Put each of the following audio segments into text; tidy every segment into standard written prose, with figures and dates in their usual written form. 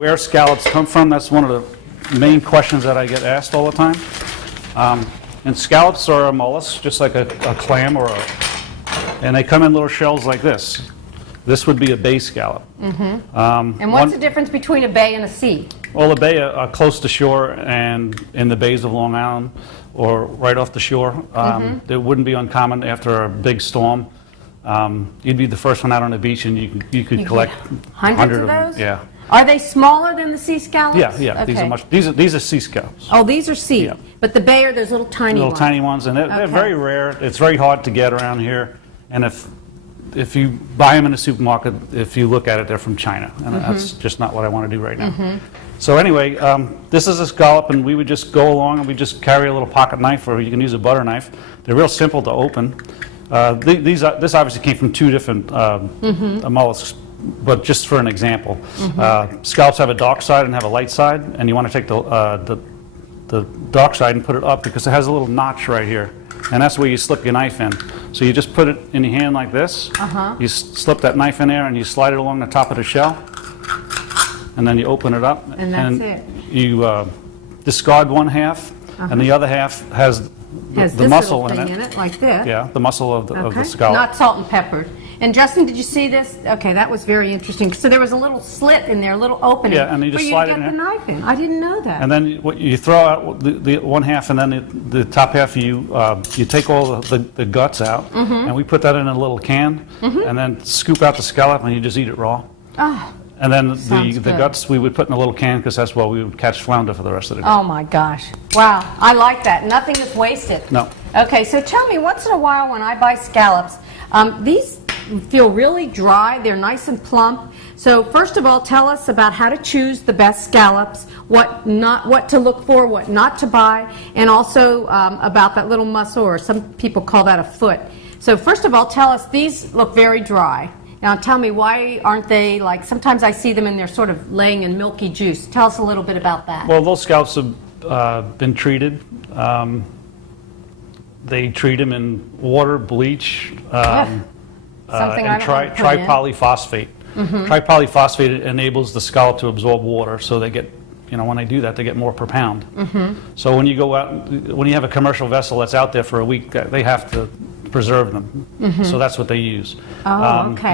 Where scallops come from, that's one of the main questions that I get asked all the time. And scallops are a mollusk, just like a clam and they come in little shells like this. This would be a bay scallop. Mm-hmm. And what's the difference between a bay and a sea? Well, the bay are close to shore and in the bays of Long Island or right off the shore. It wouldn't be uncommon after a big storm. You'd be the first one out on the beach and you could collect hundreds of those? Yeah. Are they smaller than the sea scallops? Yeah. Okay. These are sea scallops. Oh, these are sea. Yeah. But the bay are those little tiny ones. Little tiny ones, and they're very rare. It's very hard to get around here. And if you buy them in a supermarket, if you look at it, they're from China, and that's just not what I want to do right now. So anyway, this is a scallop, and we would just go along and we just carry a little pocket knife, or you can use a butter knife. They're real simple to open. This obviously came from two different mollusks. But just for an example, scallops have a dark side and have a light side, and you want to take the dark side and put it up because it has a little notch right here, and that's where you slip your knife in. So you just put it in your hand like this, you slip that knife in there and you slide it along the top of the shell, and then you open it up, and that's it. You discard one half, and the other half has the muscle in it, like this. Yeah, the muscle of the scallop. Not salt and peppered. And Justin, did you see this? Okay, that was very interesting. So there was a little slit in there, a little opening. Yeah, and you just slide it in. For you to get the knife in. I didn't know that. And then you throw out the one half, and then the top half you take all the guts out, and we put that in a little can, and then scoop out the scallop, and you just eat it raw. Oh, and then the guts we would put in a little can because that's where we would catch flounder for the rest of the day. Oh my gosh! Wow, I like that. Nothing is wasted. No. Okay, so tell me, once in a while when I buy scallops, these feel really dry. They're nice and plump. So first of all, tell us about how to choose the best scallops, what to look for, what not to buy, and also about that little muscle, or some people call that a foot. So first of all, tell us, these look very dry. Now tell me, why aren't they, like, sometimes I see them and they're sort of laying in milky juice. Tell us a little bit about that. Well, those scallops have been treated. They treat them in water, bleach, and tripolyphosphate. Tripolyphosphate enables the scallop to absorb water, so they get, when they do that, they get more per pound. So when you go out, when you have a commercial vessel that's out there for a week, they have to preserve them. So that's what they use.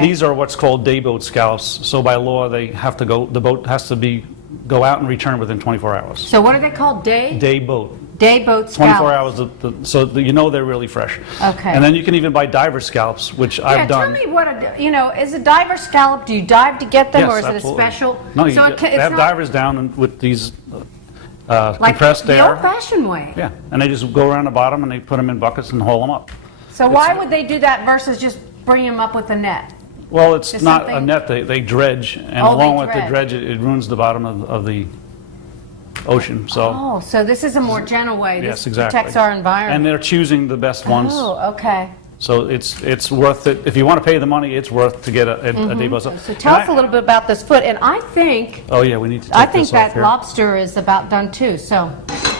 These are what's called day boat scallops. So by law, they have to go. The boat has to go out and return within 24 hours. So what are they called? Day boat. Day boat scallops. 24 hours, so they're really fresh. Okay. And then you can even buy diver scallops, which I've done. Tell me what is a diver scallop? Do you dive to get them, yes, or is absolutely. it a special? No, they have divers down with these compressed air. The old-fashioned way. Yeah, and they just go around the bottom and they put them in buckets and haul them up. So why would they do that versus just bring them up with a net? Well, it's not a net. They dredge, and along with the dredge, it ruins the bottom of the ocean. So this is a more gentle way. Yes, this exactly. protects our environment. And they're choosing the best ones. Oh, okay. So it's worth it. If you want to pay the money, it's worth to get a day boat. So tell us a little bit about this foot. And I think... Oh, yeah, we need to take I think this off that here. lobster is about done, too. So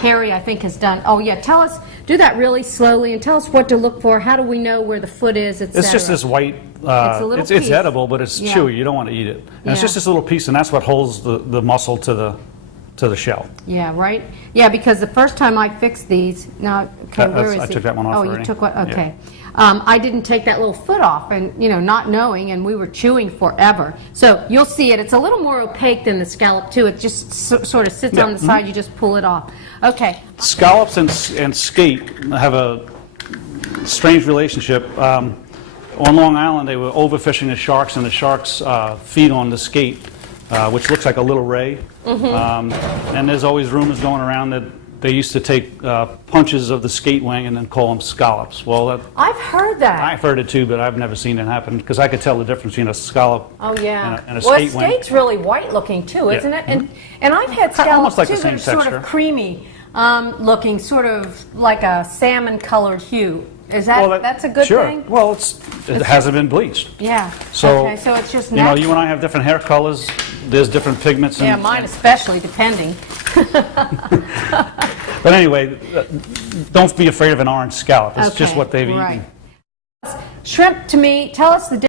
Harry, I think, has done... Oh, yeah, tell us... Do that really slowly and tell us what to look for. How do we know where the foot is, etc.? It's just this white... it's edible, but it's chewy. You don't want to eat it. And it's just this little piece, and that's what holds the muscle to the shell. Yeah, right? Yeah, because the first time I fixed these... Now, okay, where is it? I took that one off already. You took one? Okay. Yeah. I didn't take that little foot off, and not knowing, and we were chewing forever. So you'll see it. It's a little more opaque than the scallop too. It just sort of sits on the side. You just pull it off. Okay. Scallops and skate have a strange relationship. On Long Island, they were overfishing the sharks, and the sharks feed on the skate, which looks like a little ray. And there's always rumors going around that they used to take punches of the skate wing and then call them scallops. Well, I've heard that. I've heard it too, but I've never seen it happen because I could tell the difference between a scallop and a skate wing. Well, skate's really white looking too, isn't it? And I've had scallops like too the same that are sort of creamy looking, sort of like a salmon colored hue. Is that that's a good thing? Well, it hasn't been bleached. Yeah. So so it's just natural. You and I have different hair colors. There's different pigments. Yeah, mine especially, depending. But anyway, don't be afraid of an orange scallop. It's just what they've eaten. Shrimp, to me, tell us the difference.